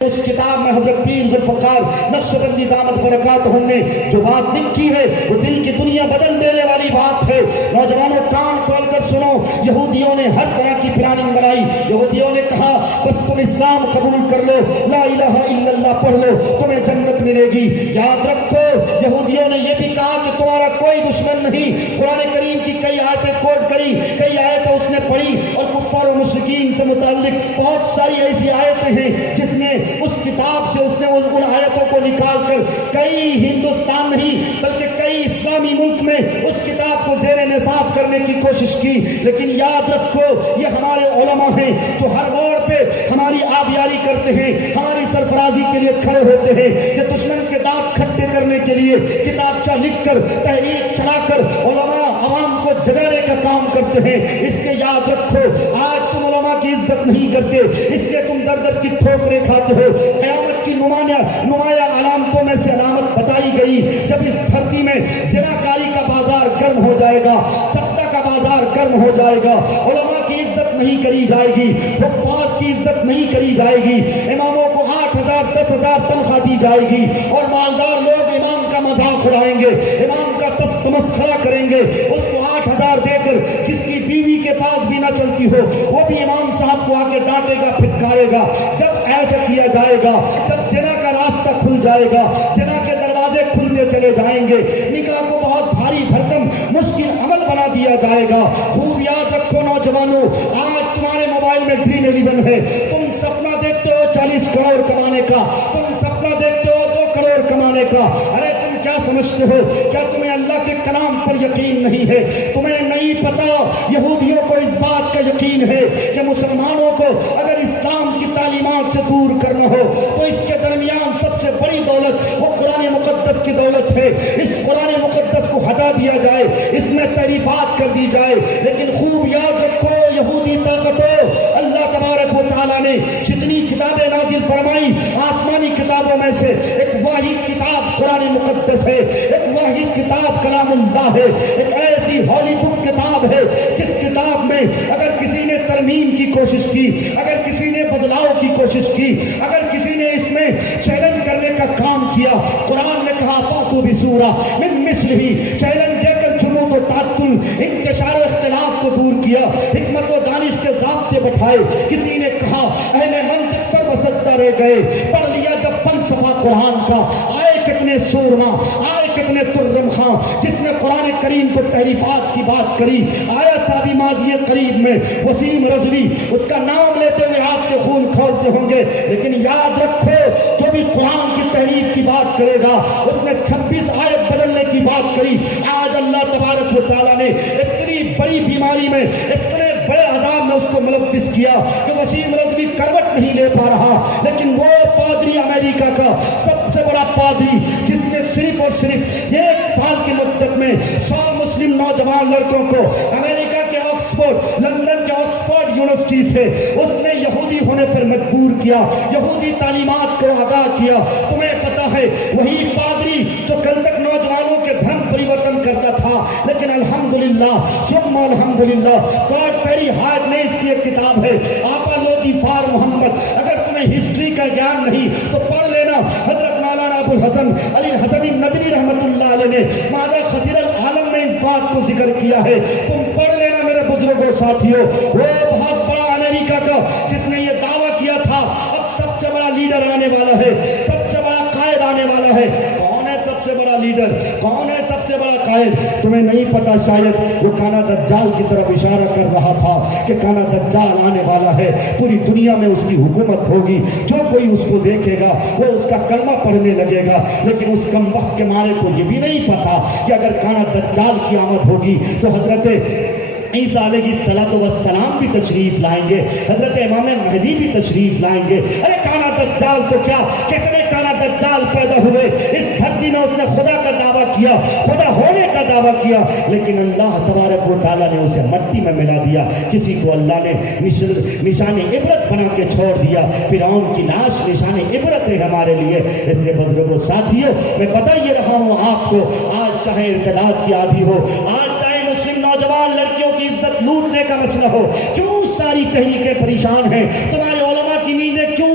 اس کتاب میں حضرت پیر ذوالفقار نقشبندی دامت برکاتہم نے جو بات لکھی ہے وہ دل کی دنیا بدل دینے والی بات ہے۔ نوجوانوں کان کھول کر سنو، یہودیوں نے ہر طرح کی پلاننگ بنائی۔ یہودیوں نے کہا بس تم اسلام قبول کر لو، لا الہ الا اللہ پڑھ لو، تمہیں جنت ملے گی۔ یاد رکھو یہودیوں نے یہ بھی کہا کہ تمہارا کوئی دشمن نہیں۔ قرآن کریم کی کئی آیتیں کوٹ کری، کئی آیتیں اس نے پڑھی، اور کفار و مشرکین سے متعلق بہت ساری ایسی آیتیں ہیں جس نے اس کتاب سے اس نے ان آیتوں کو نکال کر کئی ہندوستان نہیں بلکہ کئی اسلامی ملک میں اس کتاب کو زیر نصاب کرنے کی کوشش کی۔ لیکن یاد رکھو یہ ہمارے علماء ہیں جو ہر موڑ پہ ہماری آبیاری کرتے ہیں، ہماری سرفرازی کے لیے کھڑے ہوتے ہیں۔ یہ دشمن کے دانت کھٹے کرنے کے لیے کتابچہ لکھ کر، تحریک چلا کر علماء عوام کو جگانے کا کام کرتے ہیں۔ اس کے یاد رکھو آج تم علماء کی عزت نہیں کرتے، اس لیے تم در در کی ٹھوکریں کھاتے ہو۔ قیامت کی نمایاں علامتوں میں سے علامت بتائی گئی، جب اس دھرتی میں زناکاری کا بازار گرم ہو جائے گا، سبتا کا بازار گرم ہو جائے گا، علماء کی عزت نہیں کری جائے گی، حفاظ کی عزت نہیں کری جائے گی، اماموں کو 8,000 10,000 تنخواہ دی جائے گی، اور مالدار لوگ امام کا مذاق اڑائیں گے، امام کا تمسخرہ کریں گے۔ اس کو 8,000 دے کر جس کی بیوی کے پاس بھی نہ چلتی ہو وہ بھی امام صاحب کو آ کے ڈانٹے گا، پھٹکارے گا۔ جب ایسا کیا جائے گا، جب زنا کا راستہ کھل جائے گا، زنا کے دروازے کھلتے چلے جائیں گے، نکاح کو بہت بھاری بھرکم مشکل عمل بنا دیا جائے گا۔ خوب یاد رکھو نوجوانوں، آج تمہارے موبائل میں ڈریم 11 ہے، تم سپنا دیکھتے ہو 40 کروڑ کمانے کا، تم سپنا دیکھتے ہو 2 کروڑ کمانے کا۔ ارے تم کیا سمجھتے ہو؟ کیا تمہیں اللہ کے کلام پر یقین نہیں ہے؟ تمہیں نہیں پتا یہودیوں کو اس بات کا یقین ہے کہ مسلمانوں کو اگر اسلام کی تعلیمات سے دور کرنا ہو تو اس کے درمیان سب سے بڑی دولت وہ قرآن مقدس کی دولت ہے۔ اس قرآن مقدس کو ہٹا دیا جائے، اس میں تحریفات کر دی جائے۔ لیکن خوب یاد رکھو یہودی طاقتوں، اللہ تبارک و تعالیٰ نے جتنی کتابیں نازل فرمائی آسمانی کتابوں میں سے ایک واحد کتاب قرآن مقدس ہے، ایک واحد کتاب کلام اللہ ہے، ایک ایسی ہولی بک کتاب ہے جس کتاب میں اگر کسی نے ترمیم کی کوشش کی، اگر کسی نے بدلاؤ کی کوشش کی، اگر کسی نے اس میں چیلنج کرنے کا کام کیا، قرآن نے کہا فاتو بسورہ من مثلہ، چیلنج دے کر جمود و تعطل، انتشار و اختلاف کو دور کیا، حکمت و دانش کے ضابطے بٹھائے۔ کسی نے کہا اہل منطق سر بسدہ رہ گئے، پڑھ لیا جب فلسفہ قرآن کا، آئے کتنے سورما، آئے کتنے ترم خاں، جس نے قرآن کریم کو تحریفات کی بات کری۔ آیا تابی ماضی قریب میں وسیم رضوی، اس کا نام لیتے ہوئے آپ کے خون کھولتے ہوں گے، لیکن یاد رکھو جو بھی قرآن کی تحریف کی بات کرے گا اس نے 26 آیت بدلنے کی بات کری۔ آج اللہ تبارک و تعالیٰ نے اتنی بڑی بیماری میں، اتنے بڑے عذاب میں اس کو ملوث کیا کہ وسیم رضوی کروٹ نہیں لے پا رہا، لیکن وہ پادری امریکہ کا سب سے بڑا پادری جس نے صرف اور صرف 1 سال کی مدت میں 100 مسلم نوجوان لڑکوں کو امریکہ کے آکسفورڈ، لندن کے آکسفورڈ یونیورسٹی سے اس نے یہودی ہونے پر مجبور کیا، یہودی تعلیمات کو آگاہ کیا۔ تمہیں پتا ہے وہی پادری جو کل تک نوجوانوں کے دھرم پریورتن کرتا تھا، لیکن الحمدللہ ثم الحمدللہ گاڈ ویری ہارڈ نے اس کی ایک کتاب ہے آپا لودھی فار محمد۔ اگر تمہیں ہسٹری کا گیان نہیں تو پڑھ لینا، حضرت مولانا ابو الحسن علی الحسنی ندوی رحمۃ اللہ علیہ نے ماذا خسر العالم میں اس بات کو ذکر کیا ہے، تم پڑھ لینا میرے بزرگوں ساتھیوں۔ وہ بہت بڑا امریکہ کا جس نے یہ دعویٰ کیا تھا اب سب سے بڑا لیڈر آنے والا ہے، سب سے بڑا قائد آنے والا ہے۔ کون ہے سب سے بڑا لیڈر؟ کون ہے سب سے بڑا قائد؟ تمہیں نہیں پتا، شاید وہ کانا دجال کی طرف اشارہ کر رہا تھا کہ کانا دجال آنے والا ہے، پوری دنیا میں اس کی حکومت ہوگی، جو کوئی اس کو دیکھے گا وہ اس کا کلمہ پڑھنے لگے گا۔ لیکن اس کم وقت کے مارے کو یہ بھی نہیں پتا کہ اگر کانا دجال کی آمد ہوگی تو حضرت عیسیٰ علیہ السلام بھی تشریف لائیں گے، حضرت امام مہدی بھی تشریف لائیں گے۔ ارے کانا دجال تو کیا، کتنے کانا دجال پیدا ہوئے اس دھرتی میں، اس نے خدا کا دعویٰ کیا، خدا ہونے کا دعویٰ کیا، لیکن اللہ تبارک و تعالیٰ نے اسے مٹی میں ملا دیا۔ کسی کو اللہ نے نشان عبرت بنا کے چھوڑ دیا، فرعون کی لاش نشان عبرت ہے ہمارے لیے۔ اس لیے بزرگوں ساتھیوں میں بتا یہ رہا ہوں آپ کو، آج چاہے ارتداد کی آدھی ہو، آج چاہے مسلم نوجوان لڑکیوں کی عزت لوٹنے کا مسئلہ ہو، کیوں ساری تحریکیں پریشان ہیں؟ تمہارے علماء کی نیندیں کیوں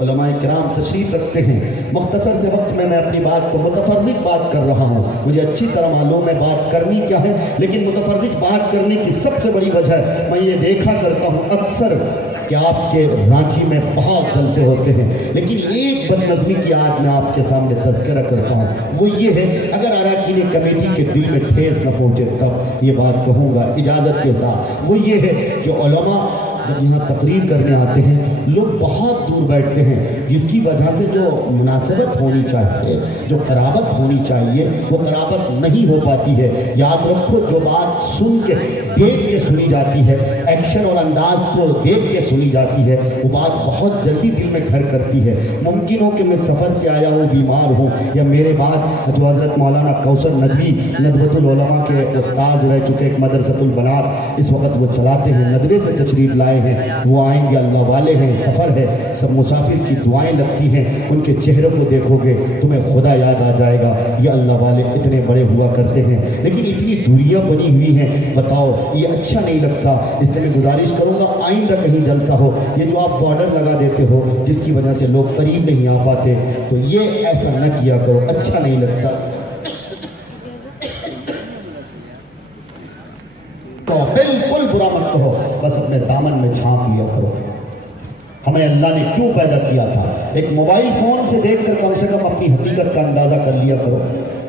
علماء کرام تشریف رکھتے ہیں. مختصر سے وقت میں اپنی بات کو متفرق بات کر رہا ہوں. مجھے اچھی طرح معلوم ہے بات کرنی کیا ہے، لیکن متفرق بات کرنے کی سب سے بڑی وجہ ہے میں یہ دیکھا کرتا ہوں اکثر کہ آپ کے رانچی میں بہت جلسے ہوتے ہیں، لیکن ایک بد نظمی کی آج میں آپ کے سامنے تذکرہ کرتا ہوں. وہ یہ ہے، اگر اراکین کمیٹی کے دل میں ٹھیس نہ پہنچے تب یہ بات کہوں گا اجازت کے ساتھ. وہ یہ ہے کہ علماء جب یہاں تقریر کرنے آتے ہیں لوگ بہت دور بیٹھتے ہیں، جس کی وجہ سے جو مناسبت ہونی چاہیے، جو قرابت ہونی چاہیے، وہ قرابت نہیں ہو پاتی ہے. یاد رکھو، جو بات سن کے دیکھ کے سنی جاتی ہے، ایکشن اور انداز کو دیکھ کے سنی جاتی ہے، وہ بات بہت جلدی دل میں گھر کرتی ہے. ممکن ہو کہ میں سفر سے آیا ہوں، بیمار ہوں، یا میرے بعد جو حضرت مولانا کوثر ندوی ندوۃ العلماء کے استاذ رہ چکے ایک مدرسۃ البنات اس وقت وہ چلاتے ہیں، ندوے سے تشریف لائے ہیں، وہ آئیں گے، اللہ والے ہیں، سفر ہے، سب مسافر کی دعائیں لگتی ہیں، ان کے چہروں کو دیکھو گے تمہیں خدا یاد آ جائے گا. یہ اللہ والے اتنے بڑے ہوا کرتے ہیں، لیکن اتنی دوریاں بنی ہوئی ہیں، بتاؤ یہ اچھا نہیں لگتا. اس لیے میں گزارش کروں گا آئندہ کہیں جلسہ ہو، یہ جو آپ بارڈر لگا دیتے ہو جس کی وجہ سے لوگ قریب نہیں آ پاتے، تو یہ ایسا نہ کیا کرو، اچھا نہیں لگتا. تو بالکل برا مت کہو، بس اپنے دامن میں چھانپ لیا کرو. ہمیں اللہ نے کیوں پیدا کیا تھا؟ ایک موبائل فون سے دیکھ کر کم سے کم اپنی حقیقت کا اندازہ کر لیا کرو.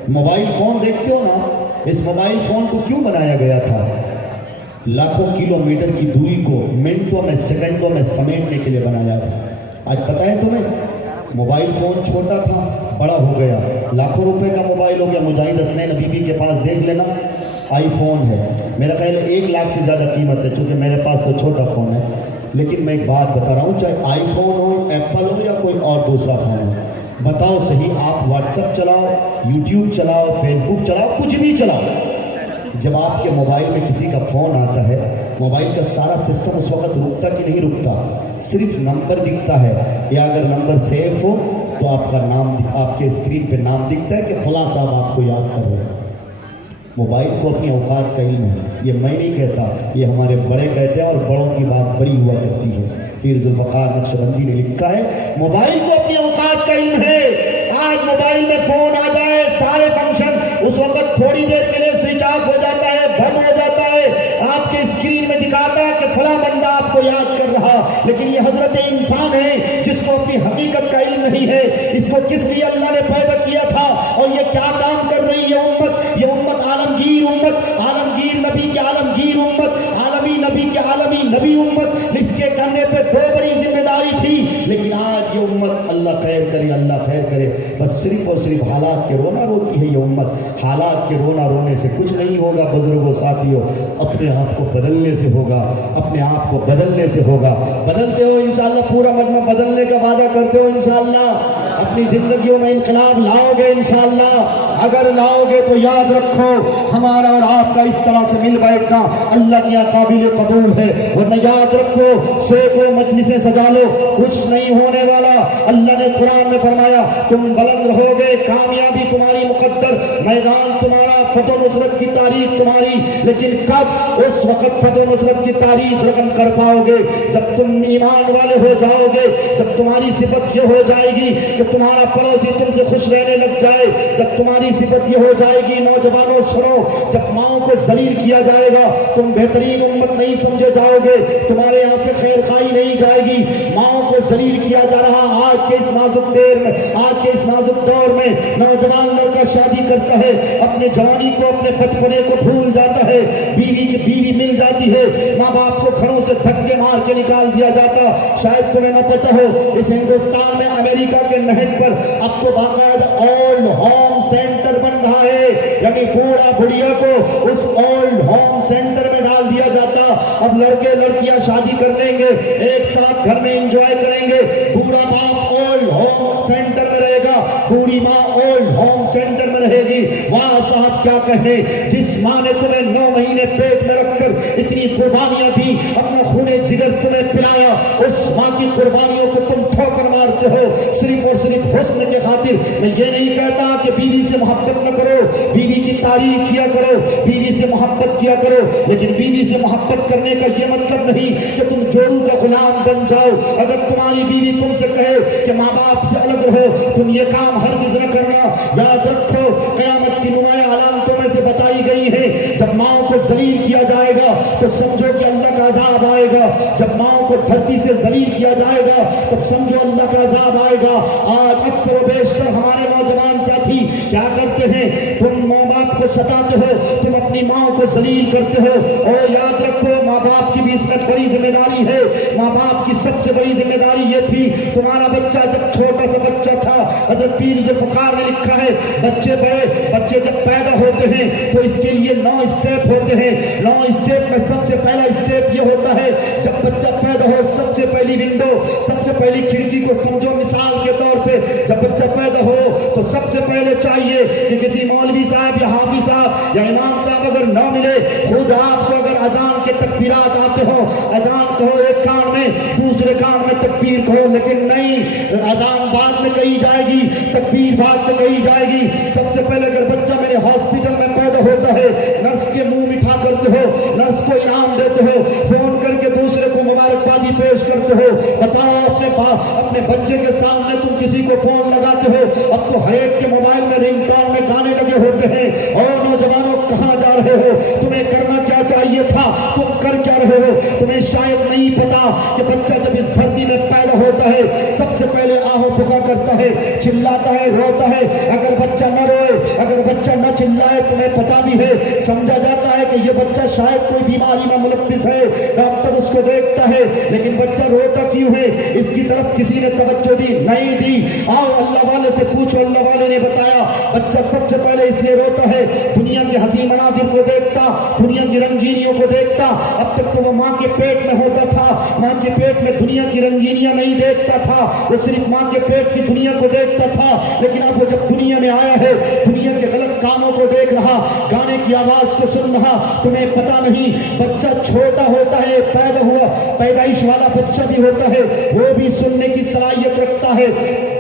موبائل فون دیکھتے ہو نا، اس موبائل فون کو کیوں بنایا گیا تھا؟ لاکھوں کلومیٹر کی دوری کو منٹوں میں سیکنڈوں میں سمیٹنے کے لیے بنایا تھا. آج پتہ ہے تمہیں، موبائل فون چھوٹا تھا، بڑا ہو گیا، لاکھوں روپے کا موبائل ہو گیا. مجاہد حسنین حبیبی کے پاس دیکھ لینا، آئی فون ہے، میرا خیال ہے 1 لاکھ سے زیادہ قیمت ہے، چونکہ میرے پاس تو چھوٹا فون ہے. لیکن میں ایک بات بتا رہا ہوں، چاہے آئی فون ہو، ایپل ہو، یا کوئی اور دوسرا فون ہو، بتاؤ صحیح، آپ واٹس ایپ چلاؤ، یوٹیوب چلاؤ، فیس بک چلاؤ، کچھ بھی چلاؤ، جب آپ کے موبائل میں کسی کا فون آتا ہے، موبائل کا سارا سسٹم اس وقت رکتا کہ نہیں رکتا؟ صرف نمبر دکھتا ہے، یا اگر نمبر سیو ہو تو آپ کا نام، آپ کے اسکرین پہ نام دکھتا ہے کہ فلاں صاحب آپ کو یاد کر رہے ہیں. موبائل کو اپنی اوقات کا علم ہے، یہ میں نہیں کہتا، یہ ہمارے بڑے کہتے ہیں، اور بڑوں کی بات بڑی ہوا کرتی ہے. پیر ذوالفقار نقشبندی نے لکھا ہے، موبائل کو اپنی اوقات کا علم ہے. آج موبائل میں فون آ جائے، سارے فنکشن اس وقت تھوڑی دیر کے لیے سوئچ آف ہو جاتا ہے، بند ہو جاتا ہے، آپ کے اسکرین میں دکھاتا ہے کہ فلاں بندہ آپ کو یاد کر رہا. لیکن یہ حضرت انسان ہے جس کو اپنی حقیقت کا علم نہیں ہے. اس کو کس لیے اللہ نے پیدا کیا تھا اور یہ کیا کام کر رہی ہے امت؟ یہ امت عالمگیر امت، عالمگیر نبی کی عالمگیر امت، عالمی نبی کی عالمی نبی امت، اس کے کندھے پہ 2 بڑی ذمہ داری تھی. لیکن آج یہ امت، اللہ خیر کرے، اللہ خیر کرے، بس صرف اور صرف حالات کے رونا روتی ہے. یہ امت حالات کے رونا رونے سے کچھ نہیں ہوگا. بزرگوں، ساتھیوں، اپنے آپ کو بدلنے سے ہوگا، اپنے آپ کو بدلنے سے ہوگا. بدلتے ہو انشاءاللہ، پورا مجمع بدلنے کا وعدہ کرتے ہو انشاءاللہ، اپنی زندگیوں میں انقلاب لاؤ گے انشاءاللہ. اگر لاؤ گے تو یاد رکھو، ہمارا اور آپ کا اس طرح سے مل بیٹھنا اللہ کے یہاں قابل قبول ہے. ورنہ یاد رکھو، سینکڑوں مجلسیں سجا لو، کچھ نہیں ہونے والا. اللہ نے قرآن میں فرمایا، تم بلند رہو گے، کامیابی تمہاری مقدر، میدان تمہارا، فتح و نصرت کی تاریخ تمہاری. لیکن کب؟ اس وقت فتح و نصرت کی تاریخ رقم کر پاؤ گے جب تم ایمان والے ہو جاؤ گے، جب تمہاری صفت یہ ہو جائے گی کہ تمہارا پڑوسی تم سے خوش رہنے لگ جائے، جب تمہاری صفت یہ ہو جائے گی. نوجوانوں سنو، جب ماؤں کو ذلیل کیا جائے گا تم بہترین امت نہیں سمجھے جاؤ گے، تمہارے یہاں سے خیر خائی نہیں جائے گی. ماؤں کو ذلیل کیا جا رہا. آج کے اس نازک دیر میں، آج کے اس نازک دور میں نوجوان لڑکا شادی کرتا ہے، اپنے جوانی کو، اپنے بچپنے کو بھول جاتا ہے، بیوی مل جاتی ہے، ماں باپ کو گھروں سے دھکے مار کے نکال دیا جاتا. شاید تمہیں نہ پتہ ہو، اس ہندوستان میں امریکہ کے نہج پر اب تو باقاعدہ اولڈ ہوم سینٹر بن رہا ہے، یعنی بوڑھا بڑھیا کو اس اولڈ ہوم سینٹر میں ڈال دیا جاتا. اب لڑکے لڑکیاں شادی کر لیں گے، ایک ساتھ گھر میں انجوائے کریں گے. بوڑھا باپ اولڈ ہوم سینٹر میں رہے گا، بوڑھی ماں اولڈ ہوم سینٹر میں رہے گی۔ واہ صاحب کیا کہنے، جس ماں نے تمہیں 9 مہینے پیٹ میں رکھ کر اتنی قربانیاں دی، اپنا خون جگر تمہیں پلایا، اس ماں کی قربانیوں کو تم ٹھوکر مارتے ہو صرف اور صرف حسن کے خاطر۔ میں یہ نہیں کہتا کہ بیوی سے محبت نہ کرو، بیوی کی تعریف کیا کرو، بیوی سے محبت کیا کرو، لیکن بیوی سے محبت کرنے کا یہ مطلب نہیں کہ تم جوڑوں کا غلام بن جاؤ۔ اگر تمہاری بیوی تم سے کہے کہ ماں باپ سے الگ رہو، تم یہ کام ہرگز نہ کرنا۔ یاد رکھو قیامت کی نمایاں علامتوں میں سے بتائی گئی ہیں، جب ماؤں کو ذلیل کیا جائے گا تو سمجھو کہ اللہ کا عذاب آئے گا، جب ماؤں کو دھرتی سے ذلیل کیا جائے گا تب سمجھو اللہ کا عذاب آئے گا۔ آج اکثر و بیشتر ہمارے نوجوان ساتھی کیا کرتے ہیں، تم ماں باپ کو ستاتے ہو، تم اپنی ماں کو ذلیل کرتے ہو۔ اور یاد رکھو ماں باپ کی بھی اس میں بڑی ذمہ داری ہے۔ ماں باپ کی سب سے بڑی ذمہ داری یہ تھی، تمہارا بچہ جب چھوٹا سا بچہ تھا، حضرت پیر ذوالفقار نے لکھا ہے، بچے جب پیدا ہوتے ہیں تو اس کے لیے 9 اسٹیپ ہوتے ہیں۔ 9 اسٹیپ میں سب سے پہلا اسٹیپ یہ ہوتا ہے، جب بچہ پیدا ہو سب سے پہلی ونڈو، سب سے پہلی کھڑکی کو سمجھو مثال کے طور پہ، جب بچہ پیدا ہو تو سب سے پہلے چاہیے کہ کسی مولوی صاحب یا حافظ صاحب یا امام صاحب اگر نہ ملے، خود آپ کو اگر اذان کے تکبیرات آتے ہو، اذان کہو ایک کان میں، دوسرے کان میں تکبیر کہو، لیکن نہیں، اذان بعد میں کہی جائے گی، تکبیر بعد میں کہی جائے گی۔ سب سے پہلے اگر بچہ میرے ہاسپٹل میں پیدا ہوتا ہے، نرس کے منہ مٹھا کرتے ہو، نرس کو انعام دیتے ہو، فون کر کے دوسرے کو مبارکبادی پیش کرتے ہو۔ بتاؤ اپنے بچے کے سامنے تم کسی کو فون لگاتے ہو، اب تو ہر ایک کے موبائل میں رنگ ٹون میں گانے لگے ہوتے ہیں۔ اور نوجوانوں کہاں جا رہے ہو؟ تمہیں کرنا کیا چاہیے تھا، تم کر کیا رہے ہو؟ تمہیں شاید نہیں پتا کہ بچہ جب اس دھرتی میں پیدا ہوتا ہے سب سے پہلے آہو بکا کرتا ہے، چلاتا ہے، روتا ہے۔ اگر بچہ نہ روئے، اگر بچہ نہ چلائے، تمہیں پتا بھی ہے، سمجھا جاتا ہے کہ یہ بچہ شاید کوئی بیماری میں ملوث ہے، ڈاکٹر اس کو دیکھتا ہے، لیکن بچہ روتا کیوں ہے؟ اس کی طرف کسی نے توجہ دی نہیں دی؟ آؤ اللہ والے سے پوچھو، اللہ والے نے بتایا بچہ سب سے پہلے اس لیے روتا ہے، دنیا کے حسین مناظر کو دیکھتا، دنیا کی رنگینیوں کو دیکھتا۔ اب تک تو وہ ماں کے پیٹ میں ہوتا تھا، ماں کے پیٹ میں دنیا کی رنگینیاں نہیں دیکھتا تھا، وہ صرف ماں کے پیٹ کی دنیا کو دیکھتا تھا۔ لیکن اب وہ جب دنیا میں آیا ہے، دنیا کے غلط کاموں کو دیکھ رہا، گانے کی آواز کو سن رہا۔ تمہیں پتا نہیں بچہ چھوٹا ہوتا ہے، پیدا ہوا پیدائش والا بچہ بھی ہوتا ہے، وہ بھی سننے کی صلاحیت رکھتا ہے۔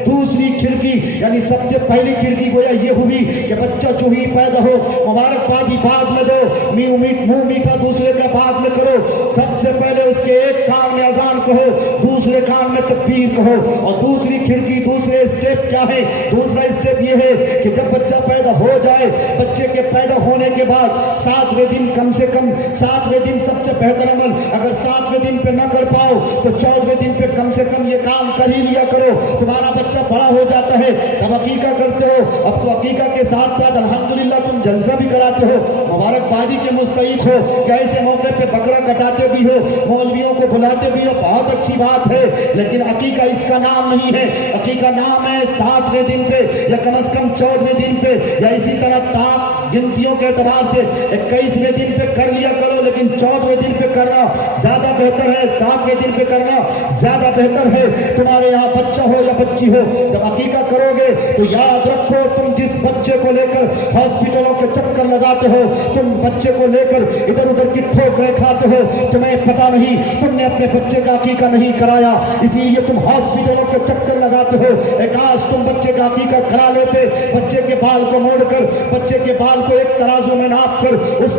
دوسری کھڑکی یعنی سب سے پہلی کھڑکی گویا یہ ہوئی کہ بچہ جو ہی پیدا ہو مبارکبادی بعد میں دو، منہ میٹھا دوسرے کا بعد میں کرو۔ سب سے پہلے اس کے ایک کان میں اذان کہو، دوسرے کان میں تکبیر کہو۔ اور دوسری کھڑکی، دوسرے اسٹیپ کیا ہے؟ دوسرا اسٹیپ یہ ہے کہ جب بچہ پیدا ہو جائے، بچے کے پیدا ہونے کے بعد 7ویں دن، کم سے کم 7ویں دن سب سے بہتر عمل، اگر 7ویں دن پہ نہ کر پاؤ تو 14ویں دن پہ کم سے کم یہ کام کر ہی لیا کرو۔ تمہارا بچہ بڑا ہو جاتا ہے تب عقیقہ کرتے ہو، اب تو عقیقہ کے ساتھ ساتھ الحمدللہ تم جلسہ بھی کراتے ہو، مبارکبادی کے مستحق ہو، کہ ایسے موقع پہ بکرا کٹاتے بھی ہو، مولویوں کو بلاتے بھی ہو، بہت اچھی بات ہے، لیکن عقیقہ اس کا نام نہیں ہے۔ عقیقہ نام ہے 7ویں دن پہ یا کم از کم 14ویں دن پہ، یا اسی طرح تاک گنتیوں کے اعتبار سے 21ویں دن پہ کر لیا کرو، لیکن 14ویں دن پہ کرنا زیادہ بہتر ہے، 7ویں دن پہ کرنا زیادہ بہتر ہے۔ تمہارے یہاں بچہ ہو یا بچی ہو، جب عقیقہ کرو گے تو یاد رکھو، تم جس بچے کو لے کر ہاسپٹلوں کے چکر لگاتے ہو، تم بچے کو لے کر ادھر ادھر کی ٹھوکریں کھاتے ہو، تمہیں پتا نہیں تم نے اپنے بچے کا عقیقہ نہیں کرایا، اسی لیے تم ہاسپٹلوں کے چکر لگاتے ہو۔ کاش تم بچے کا عقیقہ کرا لیتے، بچے کے بال کو موڑ کر، بچے کے بال کو ایک ترازو میں ناپ کر اس